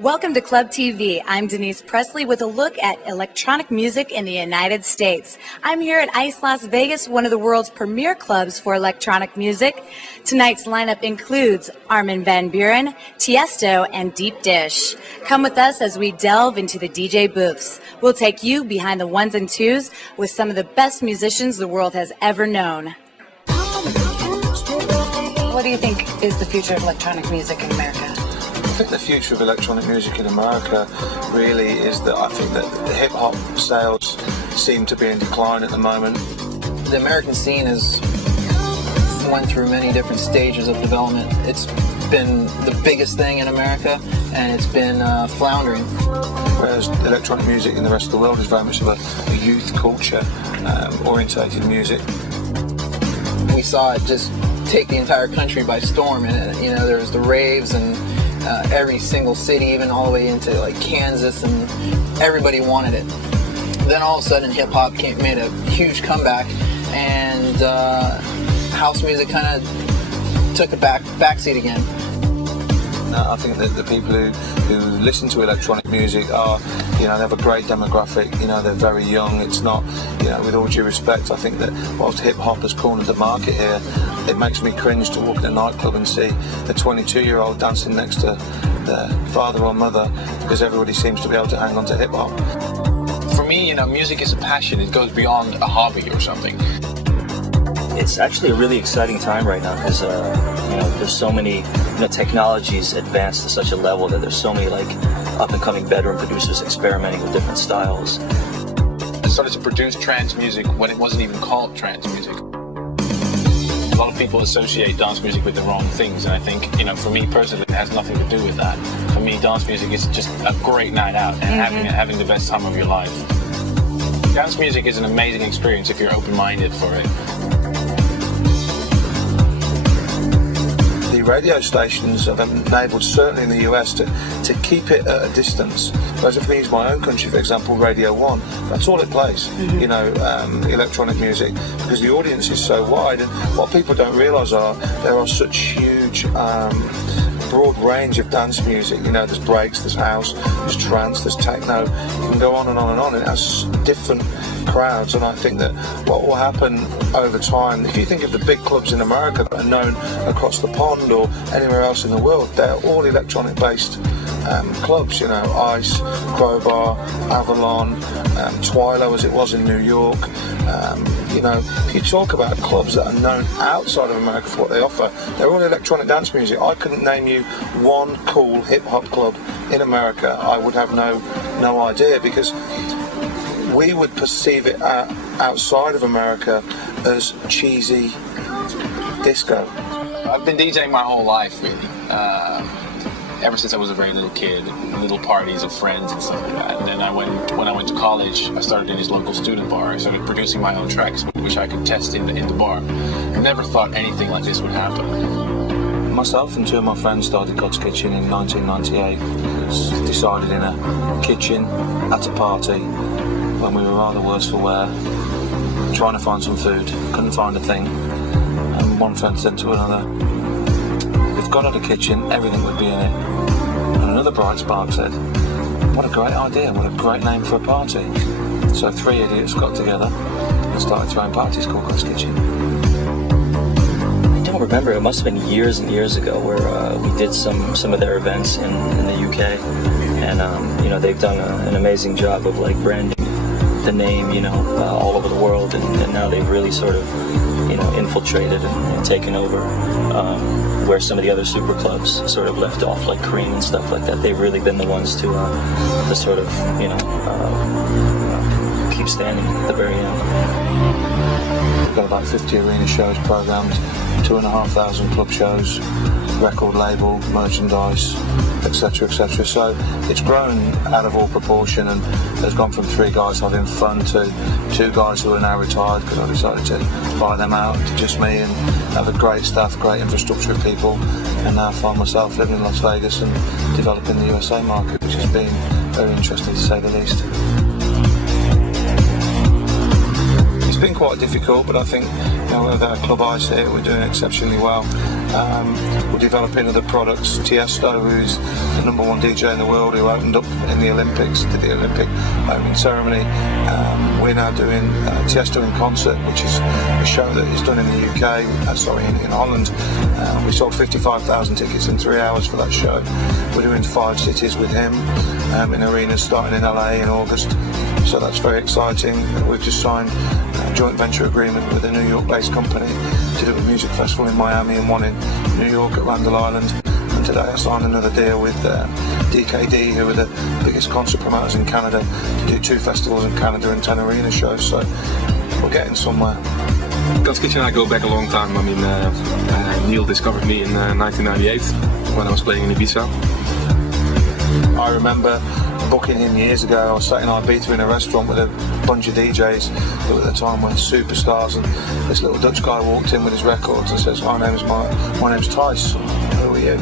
Welcome to Club TV. I'm Denise Presley with a look at electronic music in the United States. I'm here at ICE Las Vegas, one of the world's premier clubs for electronic music. Tonight's lineup includes Armin Van Buuren, Tiesto, and Deep Dish. Come with us as we delve into the DJ booths. We'll take you behind the ones and twos with some of the best musicians the world has ever known. What do you think is the future of electronic music in America? I think the future of electronic music in America really is that I think that the hip-hop sales seem to be in decline at the moment. The American scene has went through many different stages of development. It's been the biggest thing in America, and it's been floundering. Whereas electronic music in the rest of the world is very much of a youth culture orientated music. We saw it just take the entire country by storm, and you know, there was the raves and every single city, even all the way into like Kansas, and everybody wanted it. Then all of a sudden hip-hop made a huge comeback, and house music kind of took a backseat again. I think that the people who listen to electronic music are, you know, they have a great demographic, you know, they're very young. It's not, you know, with all due respect, I think that whilst hip-hop has cornered the market here, it makes me cringe to walk in a nightclub and see a 22-year-old dancing next to their father or mother, because everybody seems to be able to hang on to hip-hop. For me, you know, music is a passion. It goes beyond a hobby or something. It's actually a really exciting time right now because you know, there's so many, you know, technologies advanced to such a level that there's so many like up and coming bedroom producers experimenting with different styles. I started to produce trance music when it wasn't even called trance music. A lot of people associate dance music with the wrong things, and I think, you know, for me personally, it has nothing to do with that. For me, dance music is just a great night out and having the best time of your life. Dance music is an amazing experience if you're open-minded for it. Radio stations have enabled, certainly in the US, to keep it at a distance. Whereas if we use my own country, for example, Radio 1, that's all it plays, you know, electronic music, because the audience is so wide. And what people don't realise are there are such huge broad range of dance music. You know, there's breaks, there's house, there's trance, there's techno. You can go on and on and on. It has different crowds, and I think that what will happen over time, if you think of the big clubs in America that are known across the pond or anywhere else in the world, they're all electronic based clubs, you know, Ice, Crowbar, Avalon, Twilo as it was in New York. You know, if you talk about clubs that are known outside of America for what they offer, they're all electronic dance music. I couldn't name you one cool hip-hop club in America. I would have no idea, because we would perceive it outside of America as cheesy disco. I've been DJing my whole life, really. Ever since I was a very little kid, little parties of friends and stuff like that. And then when I went to college, I started in this local student bar. I started producing my own tracks, which I could test in the bar. I never thought anything like this would happen. Myself and two of my friends started Godskitchen in 1998. Decided in a kitchen at a party when we were rather worse for wear, trying to find some food, couldn't find a thing. And one friend said to another, "If God had a kitchen, everything would be in it." And another bright spark said, "What a great idea, what a great name for a party." So three idiots got together and started throwing parties called Godskitchen. I don't remember, it must have been years and years ago where we did some of their events in the UK, and you know, they've done an amazing job of like branding the name, you know, all over the world, and now they've really sort of, you know, infiltrated and taken over where some of the other super clubs sort of left off, like Cream and stuff like that. They've really been the ones to sort of, you know, keep standing at the very end. We've got about 50 arena shows programmed, 2,500 club shows, record label, merchandise, etc., etc. So it's grown out of all proportion, and has gone from 3 guys having fun to 2 guys who are now retired, because I decided to buy them out to just me and have a great staff, great infrastructure of people, and now find myself living in Las Vegas and developing the USA market, which has been very interesting to say the least. It's been quite difficult, but I think, you know, with our Club Ice here, we're doing exceptionally well. We're developing other products. Tiesto, who's the #1 DJ in the world, who opened up in the Olympics, did the Olympic opening ceremony. We're now doing Tiesto in Concert, which is a show that is done in the UK, in Holland. We sold 55,000 tickets in 3 hours for that show. We're doing 5 cities with him in arenas starting in LA in August. So that's very exciting. We've just signed a joint venture agreement with a New York-based company to do a music festival in Miami and one in New York at Randall Island. And today I signed another deal with DKD, who are the biggest concert promoters in Canada, to do 2 festivals in Canada and 10 arena shows. So we're getting somewhere. Godskitchen, I go back a long time. I mean, Neil discovered me in 1998 when I was playing in Ibiza. I remember booking him years ago. I was sat in Ibiza in a restaurant with a bunch of DJs who at the time were superstars, and this little Dutch guy walked in with his records and says, my name's Thijs. Who are you?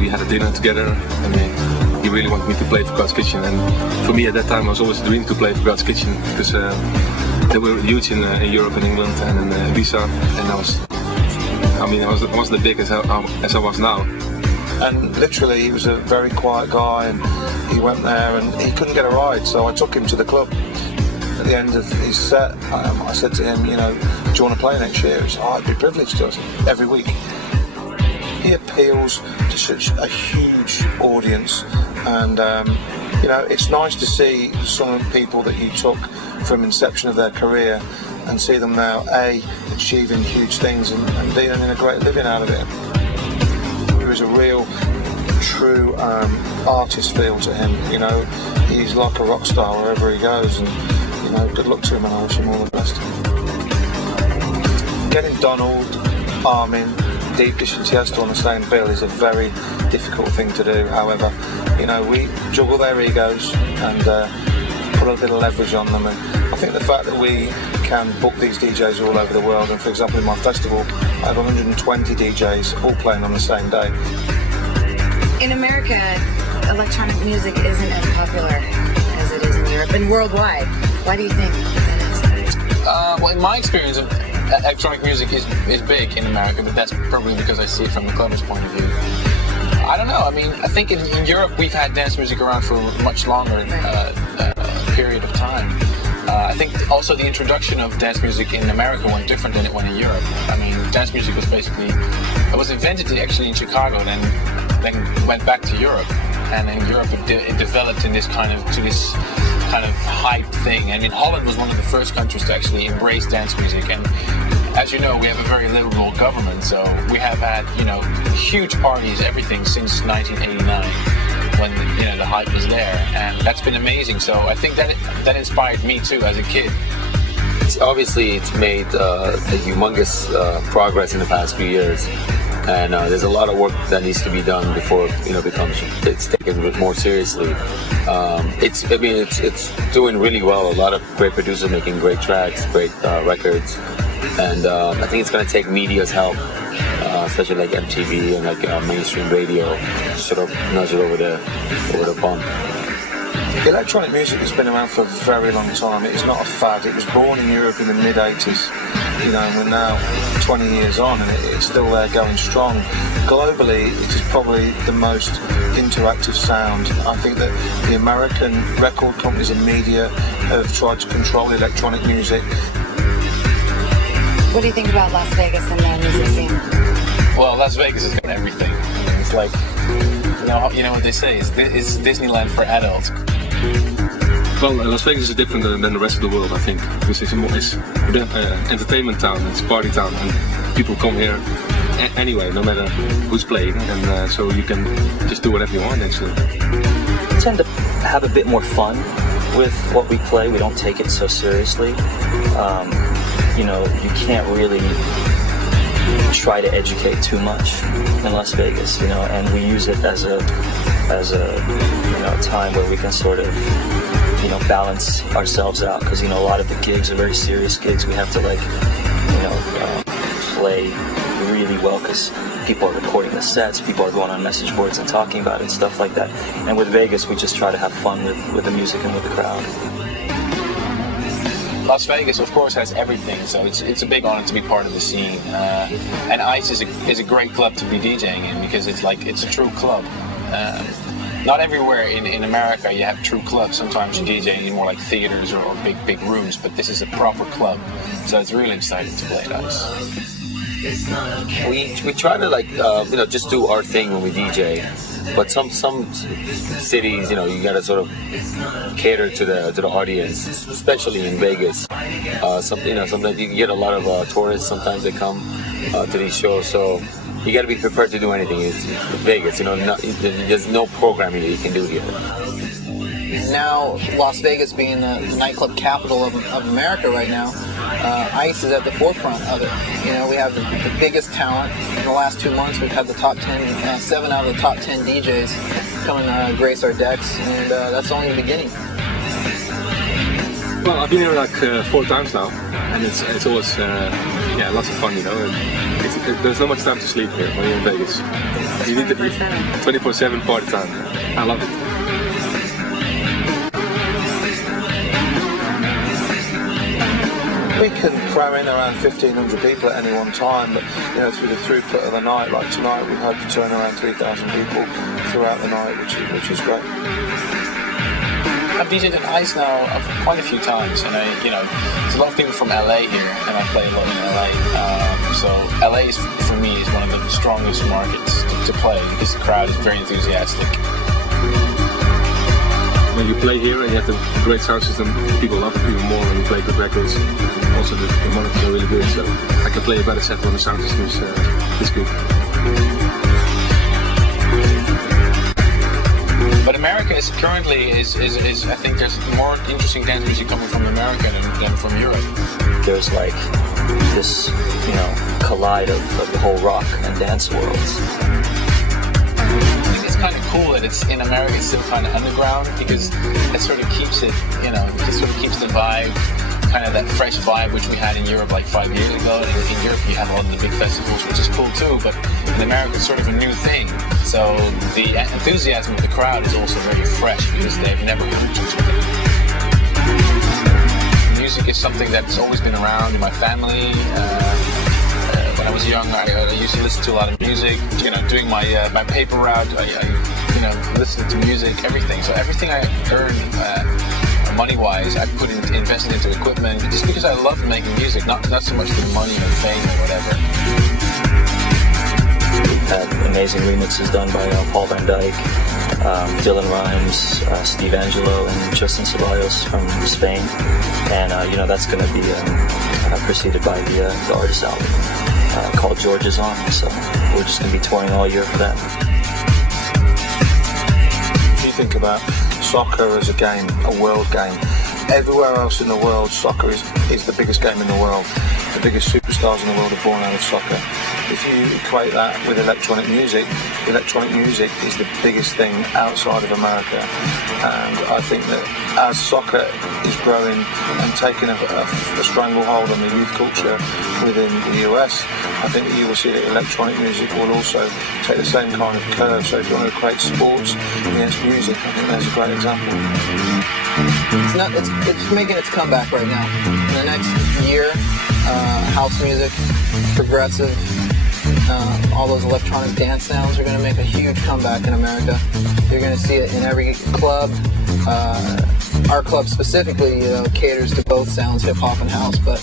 We had a dinner together, and he really wanted me to play for Godskitchen. And for me at that time, I was always a dream to play for Godskitchen, because they were huge in Europe and England and in Ibiza, and I wasn't as big as I was now. And literally, he was a very quiet guy, and he went there and he couldn't get a ride, so I took him to the club. At the end of his set, I said to him, do you want to play next year? He said, I'd be privileged to. Every week. He appeals to such a huge audience, and it's nice to see some of the people that you took from inception of their career and see them now, A, achieving huge things, and B, earning a great living out of it. There is a real, true artist feel to him. He's like a rock star wherever he goes, and good luck to him, and I wish him all the best. Getting Donald, Armin, Deep Dish and Tiesto on the same bill is a very difficult thing to do. However, we juggle their egos and put a bit of leverage on them, and I think the fact that we can book these DJs all over the world, and for example in my festival I have 120 DJs all playing on the same day. In America, electronic music isn't as popular as it is in Europe and worldwide. Why do you think that is? Well, in my experience, electronic music is big in America, but that's probably because I see it from the clubber's point of view. I don't know. I mean, I think in Europe we've had dance music around for a much longer period of time. I think also the introduction of dance music in America went different than it went in Europe. I mean, dance music was it was invented actually in Chicago, then went back to Europe, and in Europe it developed in this kind of hype thing. I mean, Holland was one of the first countries to actually embrace dance music, and as you know, we have a very liberal government, so we have had huge parties, everything since 1989. When the hype was there, and that's been amazing. So I think that inspired me too as a kid. Obviously, it's made a humongous progress in the past few years, and there's a lot of work that needs to be done before it's taken a bit more seriously. It's doing really well. A lot of great producers making great tracks, great records, and I think it's going to take media's help. Especially like MTV and like mainstream radio, sort of nudge it over the pump. Electronic music has been around for a very long time. It is not a fad. It was born in Europe in the mid-80s, and we're now 20 years on, and it's still there going strong. Globally, it is probably the most interactive sound. I think that the American record companies and media have tried to control electronic music. What do you think about Las Vegas and the music scene? Well, Las Vegas has got everything. It's like, you know what they say, it's Disneyland for adults. Well, Las Vegas is different than the rest of the world, I think, because it's entertainment town, it's party town, and people come here anyway, no matter who's playing, and so you can just do whatever you want, actually. We tend to have a bit more fun with what we play. We don't take it so seriously. You can't really try to educate too much in Las Vegas, and we use it as a time where we can sort of balance ourselves out, because a lot of the gigs are very serious gigs. We have to play really well because people are recording the sets, people are going on message boards and talking about it and stuff like that. And with Vegas, we just try to have fun with the music and with the crowd. Las Vegas, of course, has everything, so it's a big honor to be part of the scene. And ICE is a great club to be DJing in because it's a true club. Not everywhere in America you have true clubs. Sometimes you DJ in more like theaters or big rooms, but this is a proper club, so it's really exciting to play at ICE. We try to just do our thing when we DJ, but some cities, you gotta sort of cater to the audience, especially in Vegas. Sometimes you get a lot of tourists. Sometimes they come to these shows, so you gotta be prepared to do anything. It's Vegas, there's no programming that you can do here. Now, Las Vegas being the nightclub capital of America right now, ICE is at the forefront of it. We have the biggest talent. In the last 2 months, we've had the top 10, 7 out of the top 10 DJs come and grace our decks, and that's only the beginning. Well, I've been here like 4 times now, and it's always lots of fun. There's not much time to sleep here when you're in Vegas. You need 24/7 party time. I love it. We can cram in around 1,500 people at any one time, but through the throughput of the night, like tonight, we hope to turn around 3,000 people throughout the night, which is great. I've DJed at ICE now quite a few times, and there's a lot of people from LA here, and I play a lot in LA. So LA for me is one of the strongest markets to play because the crowd is very enthusiastic. When you play here and you have a great sound system, people love it even more when you play good records. Also the monitors are really good, so I can play a better set when the sound system is good. But America is currently I think there's more interesting dance music coming from America than from Europe. There's like this, collide of the whole rock and dance worlds. It's kind of cool that it's in America, it's still kind of underground because it sort of keeps it, it sort of keeps the vibe, kind of that fresh vibe which we had in Europe like 5 years ago. In Europe you have all the big festivals, which is cool too, but in America it's sort of a new thing. So the enthusiasm of the crowd is also very fresh because they've never heard each other. Music is something that's always been around in my family. When I was young, I used to listen to a lot of music. Doing my paper route, I listened to music, everything. So everything I earned money-wise, I invested into equipment just because I love making music, not so much for money or fame or whatever. We've had amazing remixes done by Paul Van Dyk, Dylan Rhymes, Steve Angelo, and Justin Ceballos from Spain. And that's going to be preceded by the artist album called George Is On. So we're just going to be touring all year for that. If you think about soccer as a game, a world game, everywhere else in the world, soccer is the biggest game in the world. The biggest superstars in the world are born out of soccer. If you equate that with electronic music is the biggest thing outside of America. And I think that as soccer is growing and taking a stranglehold on the youth culture within the US, I think that you will see that electronic music will also take the same kind of curve. So if you want to create sports against music, I think that's a great example. It's making its comeback right now. In the next year, house music, progressive, all those electronic dance sounds are going to make a huge comeback in America. You're going to see it in every club. Our club specifically caters to both sounds, hip hop and house, but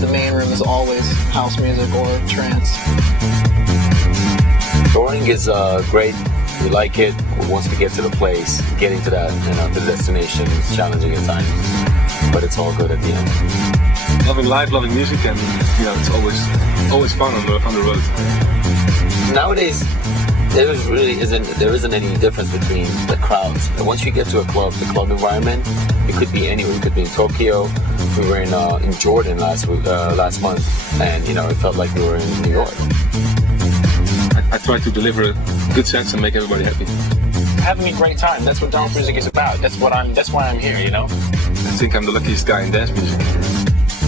the main room is always house music or trance. Touring is great. We like it. Once we get to the place, getting to that, to the destination is challenging at times, but it's all good at the end. Loving life, loving music, and it's always fun on the road. Nowadays, there isn't any difference between the crowds. And once you get to a club, the club environment, it could be anywhere. It could be in Tokyo. We were in Jordan last month, and it felt like we were in New York. I try to deliver good sets and make everybody happy. Having a great time. That's what dance music is about. That's why I'm here. I think I'm the luckiest guy in dance music.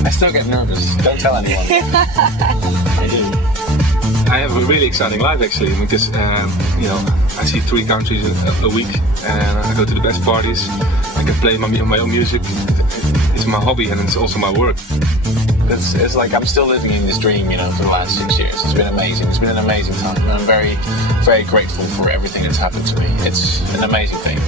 I still get nervous. Don't tell anyone. I do. I have a really exciting life actually because I see 3 countries a week and I go to the best parties. I can play my own music. it's my hobby and it's also my work. It's like I'm still living in this dream, you know, for the last 6 years. It's been amazing. It's been an amazing time. And I'm very, very grateful for everything that's happened to me. It's an amazing thing.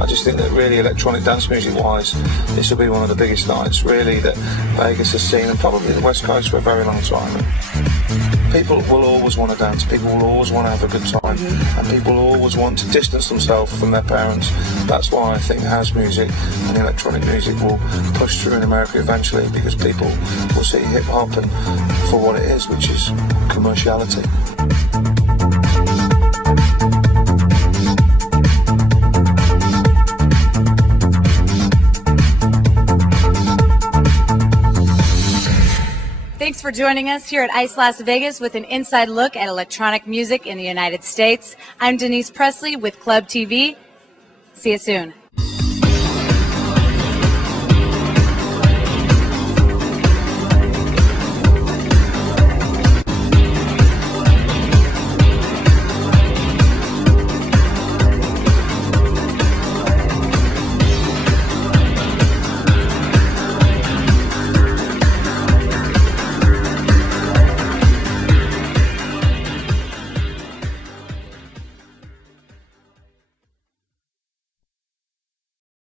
I just think that really electronic dance music wise, this will be one of the biggest nights really that Vegas has seen, and probably the West Coast for a very long time. And people will always want to dance, people will always want to have a good time, and people will always want to distance themselves from their parents. That's why I think house music and electronic music will push through in America eventually, because people will see hip hop and for what it is, which is commerciality. Thanks for joining us here at ICE Las Vegas with an inside look at electronic music in the United States. I'm Denise Presley with Club TV. See you soon.